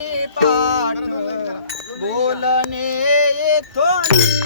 પાઠ બોલને થોડી